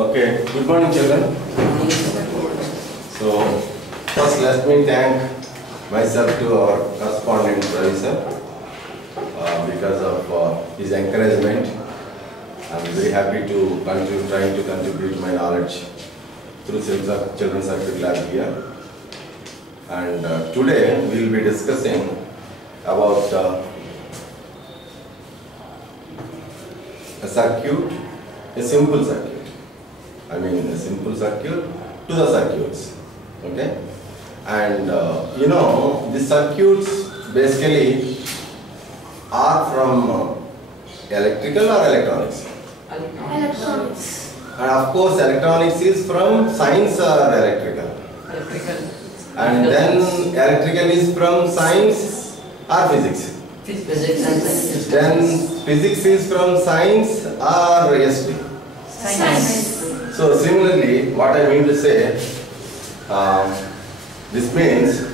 Okay, good morning children. So, first let me thank myself to our correspondent Ravi sir because of his encouragement. I am very happy to trying to contribute my knowledge through Children's Circuitlab here. And today we will be discussing about a circuit, a simple circuit. I mean a simple circuit to the circuits. Okay? And you know, the circuits basically are from electrical or electronics? Electronics. And of course electronics is from science or electrical? Electrical. And then electrical is from science or physics? Physics and science. Then physics is from science or history? Science. So similarly, what I mean to say, this means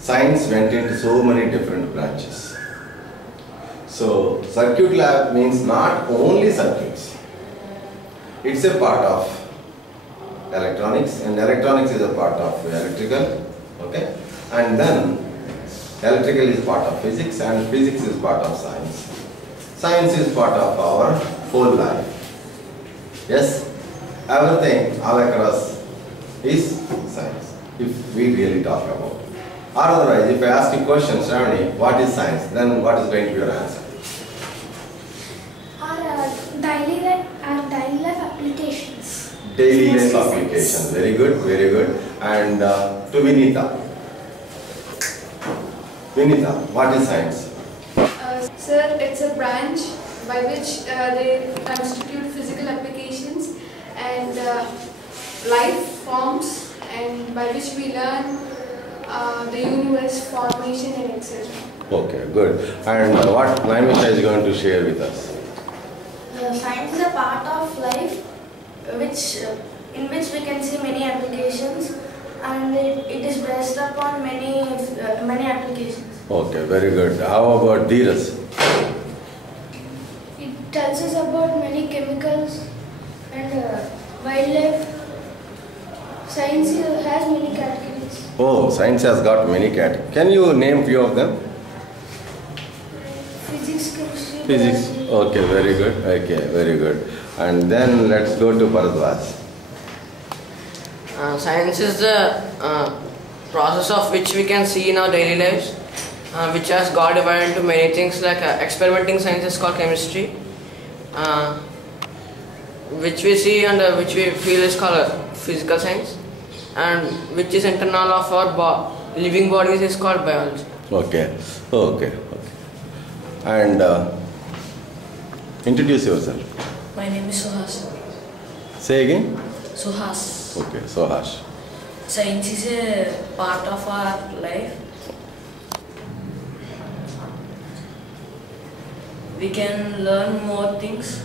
science went into so many different branches. So Circuitlab means not only circuits. It's a part of electronics, and electronics is a part of electrical, okay? And then electrical is part of physics, and physics is part of science. Science is part of our whole life. Yes, everything all across is science, if we really talk about. Or otherwise, if I ask you question, Shravani, what is science? Then what is going to be your answer? Our daily life applications. Daily life application. Very good, very good. And to Vinita. Vinita, what is science? Sir, it's a branch by which they constitute physical applications and life forms, and by which we learn the universe, formation and etc. Okay, good. And what Naimisha is going to share with us? Science is a part of life in which we can see many applications, and it is based upon many applications. Okay, very good. How about Dheeraj? It tells us about many chemicals and wildlife. Science has many categories. Oh, science has got many categories. Can you name few of them? Physics, chemistry, Physics. biology. Okay, very good. Okay, very good. And then let's go to Bharadwaj. Science is the process of which we can see in our daily lives, which has got divided into many things, like experimenting science is called chemistry, which we see and which we feel is called physical science, and which is internal of our living bodies is called biology. Okay, okay, okay. And introduce yourself. My name is Suhas. Say again. Suhas. Okay, Sohash. Science is a part of our life. We can learn more things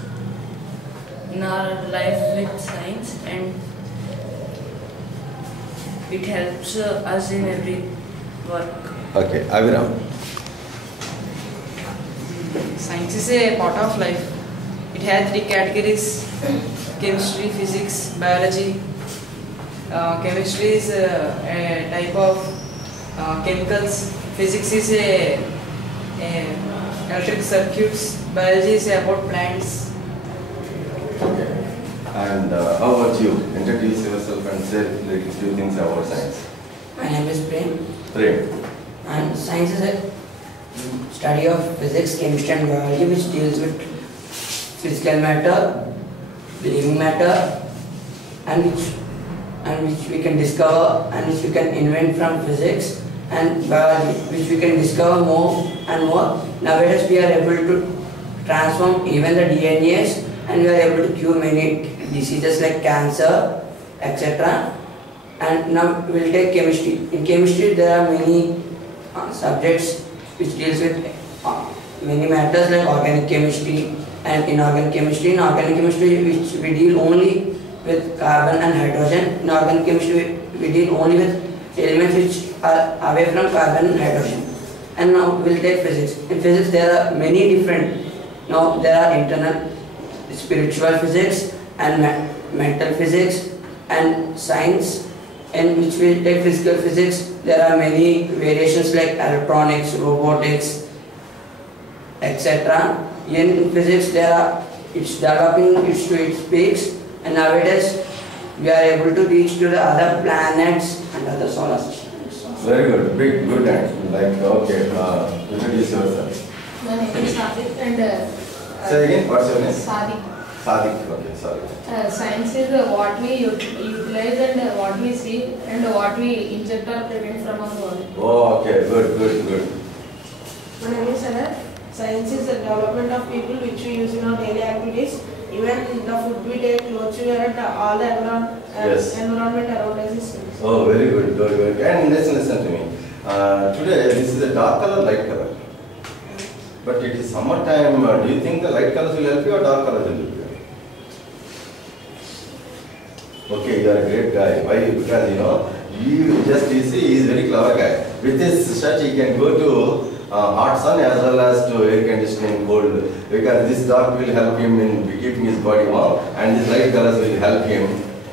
in our life with science, and it helps us in every work. Okay, Aviram. Science is a part of life. It has three categories: chemistry, physics, biology. Chemistry is a type of chemicals. Physics is a electric circuits. Biology is about plants. Okay. And how about you? Introduce yourself and say a few things about science. My name is Prem, Prem. and science is a study of physics, chemistry and biology which deals with physical matter, living matter, and which we can discover and which we can invent from physics, and biology which we can discover more and more. Nowadays we are able to transform even the DNAs, and we are able to cure many diseases like cancer, etc. And now we will take chemistry. In chemistry there are many subjects which deals with many matters like organic chemistry and inorganic chemistry. In organic chemistry, which we deal only with carbon and hydrogen. In organic chemistry, we deal only with elements which are away from carbon and hydrogen. And now we'll take physics. In physics, there are many different. Now there are internal spiritual physics and mental physics and science. In which we take physical physics, there are many variations like electronics, robotics, etc. In physics, it's developing its to its peaks, and nowadays we are able to reach to the other planets and other solar systems. Very good, big, good answer. Like, okay, introduce yourself. My name is Sadik and say again, what's your name? Sadik. Sadik, okay, sorry. Science is what we utilize and what we see and what we inject or prevent from our body. Oh, okay, good, good, good. My name is Anand. Science is the development of people which we use in our daily activities. Even the food we take, clothes we wear, and all the environment around us is science. Oh, very good, good, good. And listen to me. Today, this is a dark color, light color. But it is summertime. Do you think the light colors will help you or dark colors will help you? Okay, you are a great guy. Why? Because you see, he is a very clever guy. With his shirt, he can go to hot sun as well as to air conditioning cold. Because this dark will help him in keeping his body warm, and this light colors will help him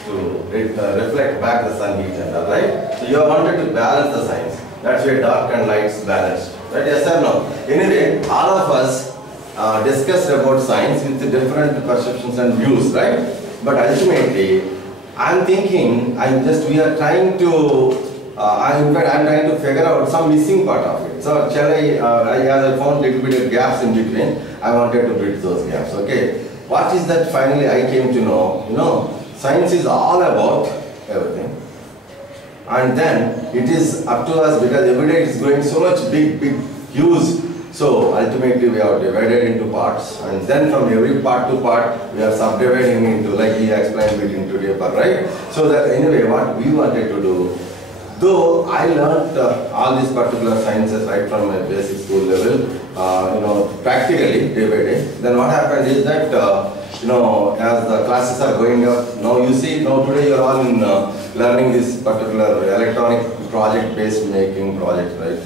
to reflect back the sun heat and all, right? So you have wanted to balance the science. That's why dark and light is balanced. Right? Yes or no? Anyway, all of us discussed about science with different perceptions and views, right? But ultimately, I'm thinking, we are trying to, I'm trying to figure out some missing part of it. So, as I found little bit of gaps in between, I wanted to bridge those gaps, okay? What is that finally I came to know? Science is all about everything. And then, it is up to us because every day it's growing so much big, huge. So ultimately we are divided into parts, and then from every part to part we are subdividing into, like he explained it in today, right? So that anyway, what we wanted to do, though I learned all these particular sciences right from my basic school level, practically day by day. Then what happened is that as the classes are going up, now you see, today you are all in learning this particular electronic project-based making project, right?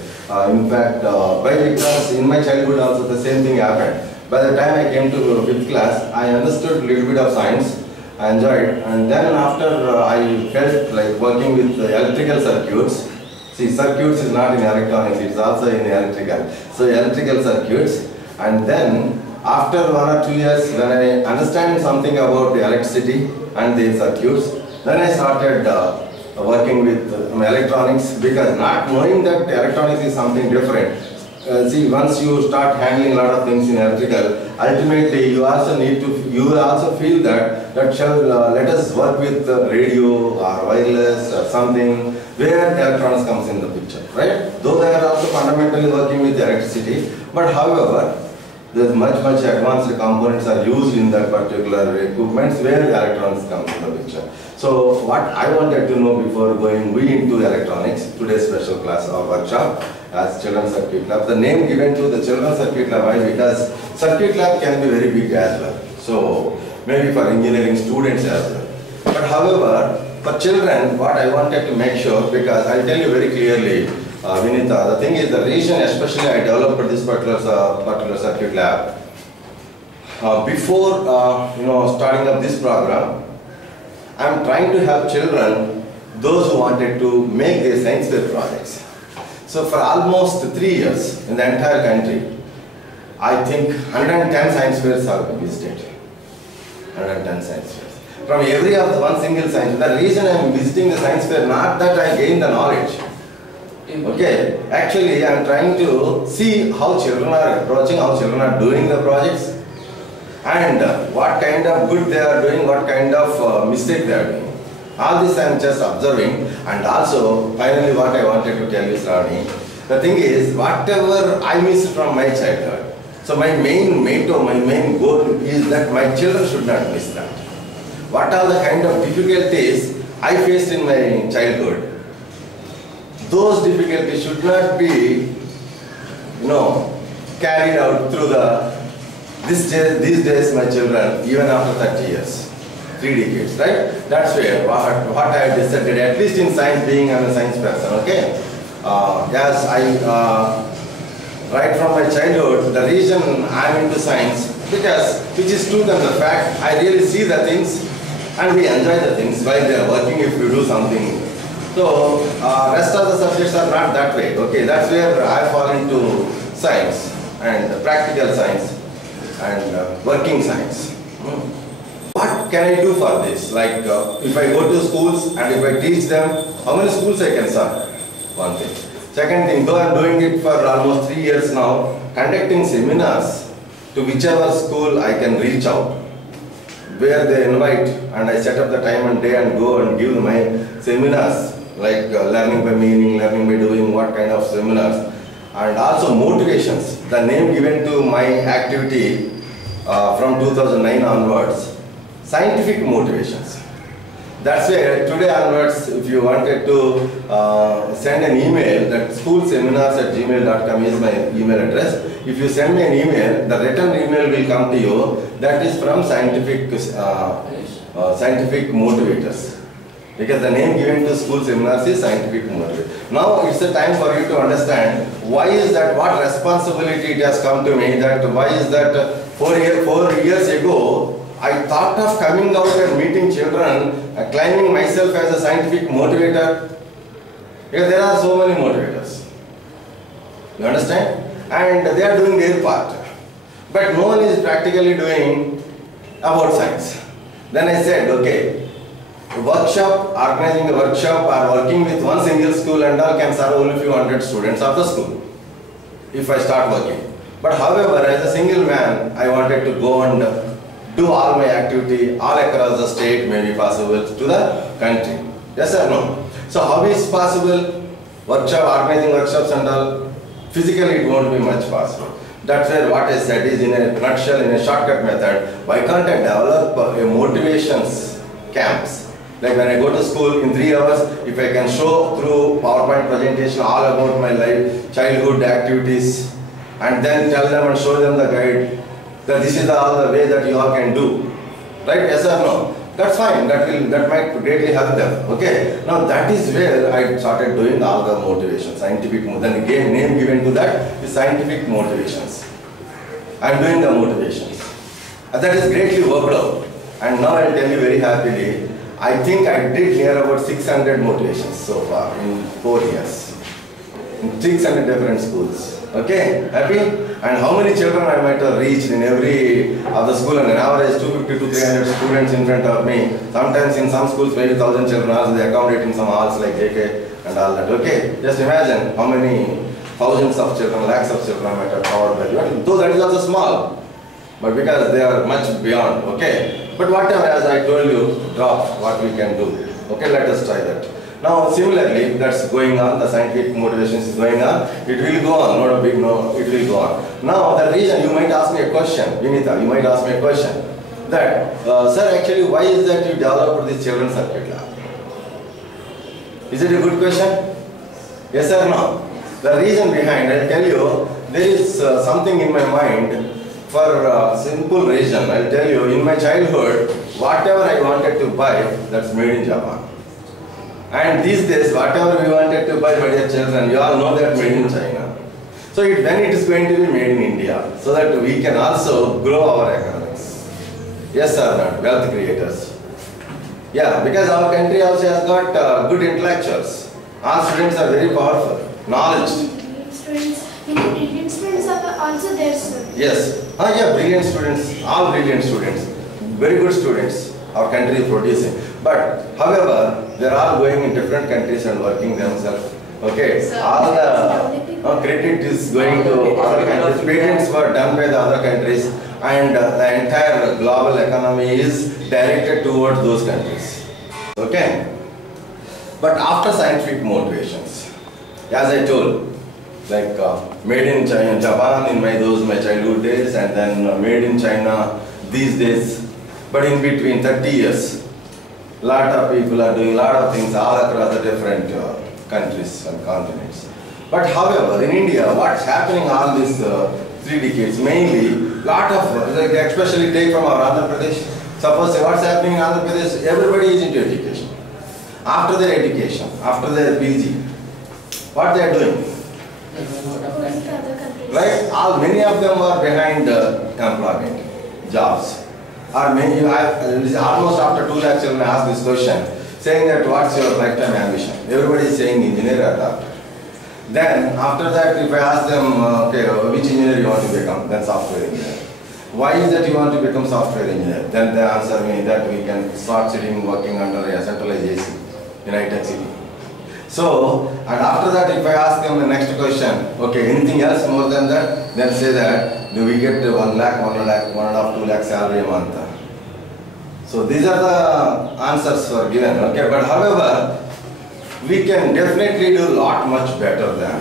In fact, because in my childhood also the same thing happened. By the time I came to 5th class, I understood a little bit of science, I enjoyed, and then after I felt like working with electrical circuits. See, circuits is not in electronics, it's also in electrical. So electrical circuits, and then after 1 or 2 years, when I understand something about the electricity and the circuits, then I started working with electronics, because not knowing that electronics is something different. See, once you start handling a lot of things in electrical, ultimately you also feel that let us work with radio or wireless or something where electronics comes in the picture, right? Though they are also fundamentally working with electricity, but however, there's much advanced components are used in that particular equipments where the electronics comes in the picture. So what I wanted to know before going into electronics, today's special class or workshop as Children's Circuitlab. The name given to the Children's Circuitlab, why? Because Circuitlab can be very big as well. So maybe for engineering students as well. But however, for children, what I wanted to make sure, because I'll tell you very clearly, Vinita, the thing is the reason especially I developed this particular Circuitlab, before starting up this program, I'm trying to help children, those who wanted to make their science fair projects. So for almost 3 years in the entire country, I think 110 science fairs have been visited. 110 science fairs. From every of one single science fair. The reason I am visiting the science fair, not that I gain the knowledge. Okay, actually I am trying to see how children are approaching, how children are doing the projects, and what kind of good they are doing, what kind of mistake they are doing. All this I am just observing, and also finally what I wanted to tell you, Shri, the thing is, whatever I missed from my childhood, so my main motto, my main goal is that my children should not miss that. What are the kind of difficulties I faced in my childhood? Those difficulties should not be, carried out through these days my children, even after 30 years, 3 decades, right? That's where what I have decided, at least in science, being I'm a science person, okay? Yes, right from my childhood, the reason I'm into science, Because, which is truth and the fact, I really see the things and we enjoy the things while they are working if you do something. So, rest of the subjects are not that way. Okay, that's where I fall into science and practical science and working science. What can I do for this? Like, if I go to schools and if I teach them, how many schools I can serve? One thing. Second thing, though I'm doing it for almost 3 years now, conducting seminars to whichever school I can reach out, where they invite and I set up the time and day and go and give my seminars, like learning by meaning, learning by doing, what kind of seminars, and also motivations. The name given to my activity from 2009 onwards, scientific motivations. That's why today onwards, if you wanted to send an email, that schoolseminars@gmail.com is my email address. If you send me an email, the written email will come to you. That is from scientific motivators. Because the name given to school seminars is scientific motivator. Now it's a time for you to understand why is that, what responsibility it has come to me, that why is that 4 years ago, I thought of coming out and meeting children, claiming myself as a scientific motivator. Because there are so many motivators. You understand? And they are doing their part. But no one is practically doing about science. Then I said, okay, workshop, organizing a workshop or working with one single school and all can serve only few hundred students of the school, if I start working. But however, as a single man, I wanted to go and do all my activity all across the state, may be possible, to the country. Yes or no? So how is possible? Workshop, organizing workshops and all, physically it won't be much possible. That's where what I said is in a nutshell, in a shortcut method, why can't I develop a motivations camps? Like when I go to school in 3 hours, if I can show through PowerPoint presentation all about my life, childhood activities, and then tell them and show them the guide, that this is all the way that you all can do. Right? Yes or no? That's fine. That might greatly help them. Okay? Now that is where I started doing all the motivation, scientific, then again name given to that is scientific motivations. I am doing the motivations. And that is greatly worked out. And now I'll tell you very happily, I think I did near about 600 motivations so far in 4 years. In 600 different schools. Okay, happy? And how many children I might have reached in every of the school, and an average 250 to 300 students in front of me. Sometimes in some schools maybe 1,000 children also, they accommodate in some halls like JK and all that. Okay, just imagine how many thousands of children, lakhs of children I might have covered by you. Though that is also small, but because they are much beyond. Okay, but whatever, as I told you, drop what we can do. Okay, let us try that. Now similarly, that's going on, the scientific motivations is going on, it will go on, not a big no, it will go on. Now the reason, you might ask me a question, Vinita, you might ask me a question, that, sir, actually why is that you developed this children's circuit lab? Is it a good question? Yes or no? The reason behind, I'll tell you, there is something in my mind for a simple reason. I'll tell you, in my childhood, whatever I wanted to buy, that's made in Japan. And these days, whatever we wanted to buy, my dear children, you all know that made in China. So then it is going to be made in India, so that we can also grow our economics. Yes or not, wealth creators. Yeah, because our country also has got good intellectuals. Our students are very powerful, knowledge. Many brilliant students are also there, sir. Yes, yeah, brilliant students, all brilliant students, very good students our country is producing. But however, they are all going in different countries and working themselves. Okay, so all the credit is going to other countries. Patents were done by the other countries, and the entire global economy is directed towards those countries. Okay, but after scientific motivations, as I told, like made in China, Japan in my childhood days, and then made in China these days. But in between 30 years, lot of people are doing lot of things all across the different countries and continents. But however, in India, what's happening all these 3 decades, mainly lot of, like especially take from our Andhra Pradesh. Suppose say what's happening in Andhra Pradesh, everybody is into education. After their education, after their PG, what they are doing? Right? Many of them are behind employment. jobs. Or maybe you have, almost after 2 lakh children ask this question, saying that what's your lifetime ambition? Everybody is saying engineer or doctor. Then after that, if I ask them, okay, which engineer you want to become? Then software engineer. Why is that you want to become software engineer? Then they answer me that we can start sitting working under a centralized AC in high-tech city. So, and after that, if I ask them the next question, okay, anything else more than that? Then say that we get 1 lakh, 1.5, 2 lakh salary a month. So these are the answers for given, okay? But however, we can definitely do a lot much better than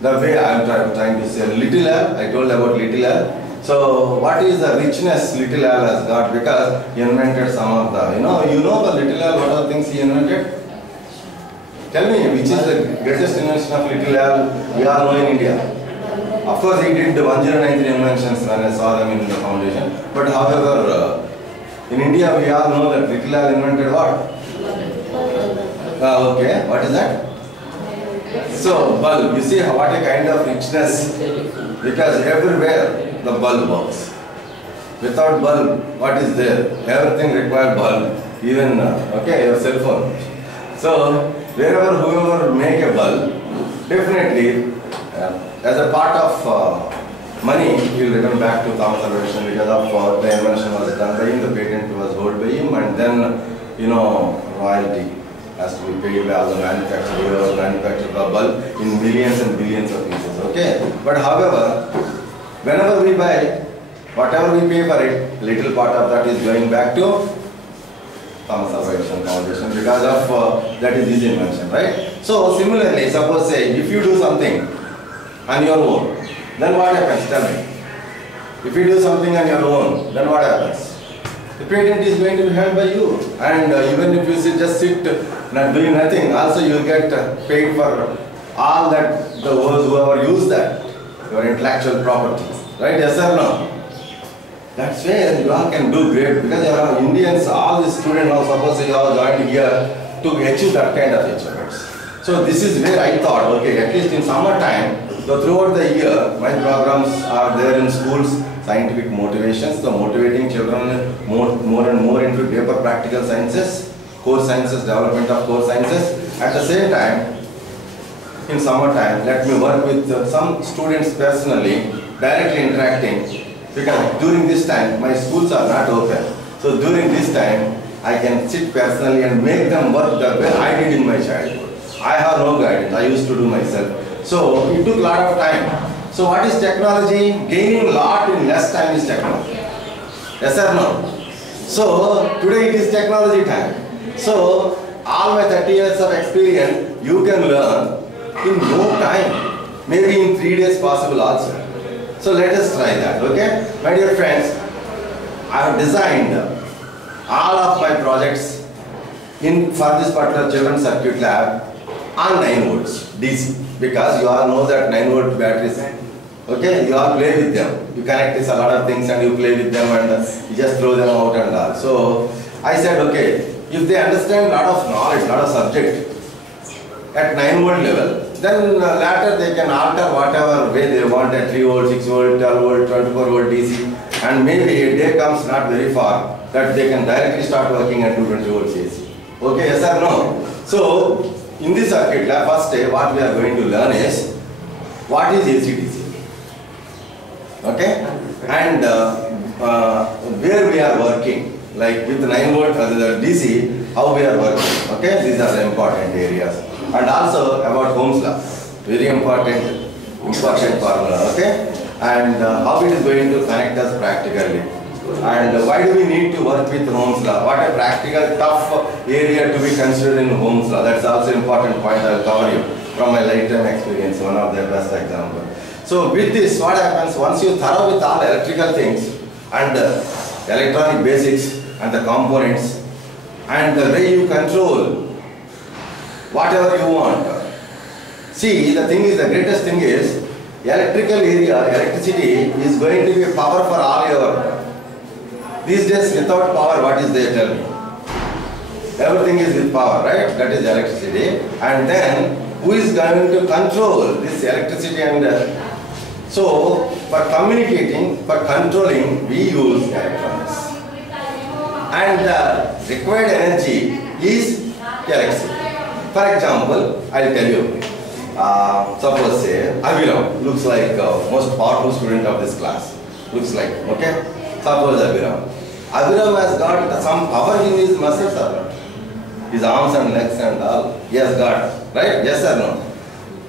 the way I am trying to say. Little L, I told about Little L. So what is the richness Little L has got? Because he invented some of the, you know the Little L, what are the things he invented? Tell me, which is the greatest invention of Little L we all know in India? Of course, he did the 1093 inventions when I saw them in the foundation. But however, in India we all know that Little L invented what? Okay, what is that? So, bulb. You see what a kind of richness, because everywhere the bulb works. Without bulb, what is there? Everything requires bulb, even, okay, your cell phone. So, wherever, whoever make a bulb, definitely, as a part of money, he will return back to Thomas Alva Edison because of the invention was done by him, the patent was held by him, and then, royalty has to be paid by all the manufacturers who have manufactured the bulb in millions and billions of pieces, okay? But however, whenever we buy, whatever we pay for it, little part of that is going back to Thomas Alva Edison Foundation because of that is his invention, right? So similarly, suppose say, if you do something on your own, then what happens? Tell me. If you do something on your own, then what happens? The patent is going to be held by you, and even if you just sit not doing nothing, also you get paid for all that whoever use that, your intellectual property, right? Yes or no? That's where you all can do great because you are Indians, all the students now suppose you all joined here to achieve that kind of achievements. So this is where I thought, okay, at least in summertime, so throughout the year, my programs are there in schools, scientific motivations, so motivating children more and more into deeper practical sciences, core sciences, development of core sciences. At the same time, in summertime, let me work with some students personally, directly interacting, because during this time, my schools are not open. So during this time, I can sit personally and make them work the way I did in my childhood. I have no guidance, I used to do myself. So it took a lot of time. So what is technology? Gaining a lot in less time is technology. Yes or no? So today it is technology time. So all my 30 years of experience, you can learn in no time. Maybe in 3 days possible also. So let us try that, okay? My dear friends, I have designed all of my projects for this particular children's circuit lab on 9 volts DC, because you all know that 9 volt batteries, okay? You all play with them. You connect this a lot of things and you play with them and you just throw them out and all. So I said, okay, if they understand a lot of knowledge, lot of subject at 9 volt level, then later they can alter whatever way they want at 3 volt, 6 volt, 12 volt, 24 volt DC, and maybe a day comes not very far that they can directly start working at 220 volts AC. Okay, yes or no? So in this circuit lab, first day what we are going to learn is what is AC/DC, okay, and where we are working, like with 9 volt DC, how we are working, okay, these are the important areas. And also about Ohm's law, very important formula, okay? And how it is going to connect us practically. And why do we need to work with Ohm's law? What a practical, tough area to be considered in Ohm's law. That's also an important point I will cover you from my lifetime experience, one of the best examples. So with this, what happens once you thorough with all electrical things and electronic basics and the components and the way you control whatever you want. See, the thing is, the greatest thing is, electrical area, electricity is going to be power for all your. These days, without power, what is there? Tell me. Everything is with power, right? That is electricity. And then, who is going to control this electricity and So for communicating, for controlling, we use electronics. And the required energy is electricity. For example, I'll tell you. Suppose say Abhiram looks like most powerful student of this class. Looks like, okay? Suppose Abhiram. Abhiram has got some power in his muscles or not? His arms and legs and all. He has got, right? Yes or no?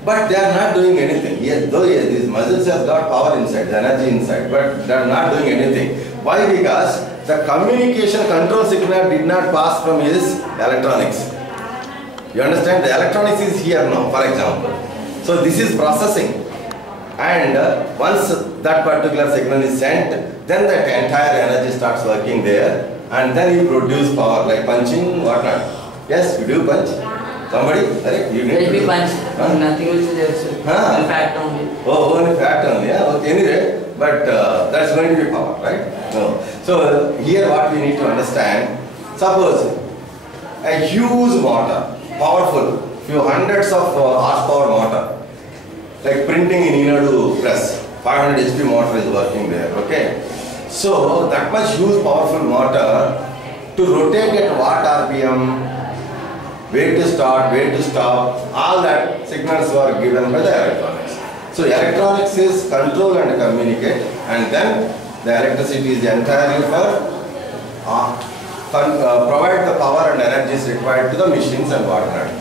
But they are not doing anything. Yes, though his muscles has got power inside, the energy inside, but they are not doing anything. Why? Because the communication control signal did not pass from his electronics. You understand? The electronics is here now, for example. So this is processing. And once that particular signal is sent, then that entire energy starts working there. And then you produce power like punching, whatnot. Yes, you do punch. Somebody? Correct? You Let did me punch. Nothing will be there, sir. Huh? In fact only. Oh, only fact only, yeah. Okay, anyway, but that's going to be power, right? No. So here what we need to understand, suppose a huge motor, powerful, few hundreds of horsepower motor, like printing in Inadu press, 500 HP motor is working there, okay? So that much huge powerful motor to rotate at what RPM, where to start, where to stop, all that signals were given by the electronics. So electronics is control and communicate, and then the electricity is entirely for provide the power and energies required to the machines and whatnot.